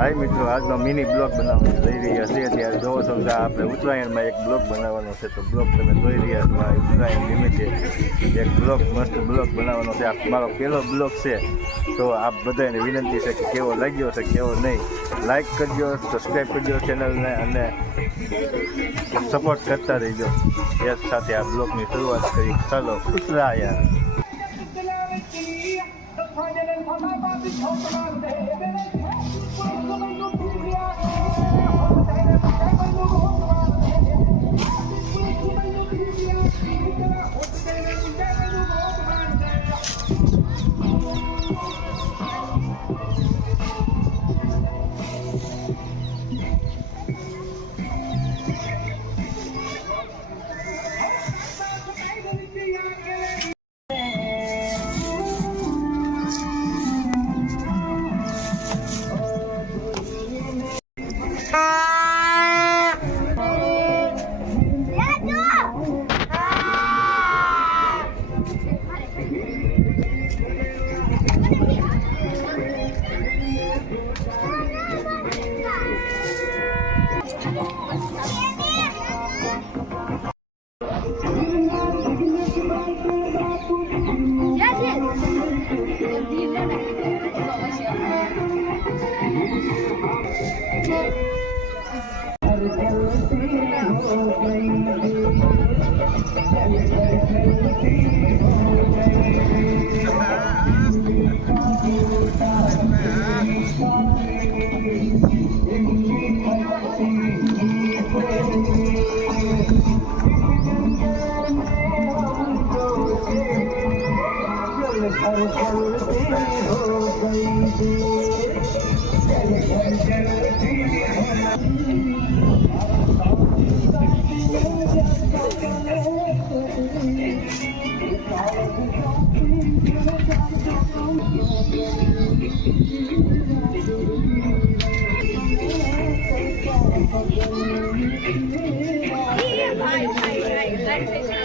હાય મિત્રો, આજનો mini blog બનાવવા જઈ રહ્યા છીએ. ત્યારે જોવો છો કે આપણે ઉત્તરાયણમાં એક બ્લોગ બનાવવાનો છે. તો બ્લોગ તમે જોઈ રહ્યા છો. આ ઉત્તરાયણ નિમિત્તે એક બ્લોગ, મસ્ત બ્લોગ બનાવવાનો છે. આ મારો પહેલો બ્લોગ છે. તો આપ બધાને વિનંતી છે કે કેવો લાગ્યો છે, કેવો નહીં, લાઈક કરજો, સબસ્ક્રાઈબ કરજો ચેનલને અને સપોર્ટ કરતા રહીજો. એ સાથે આ બ્લોગની શરૂઆત કરી. ચાલો ઉત્તરાયણ. Bye.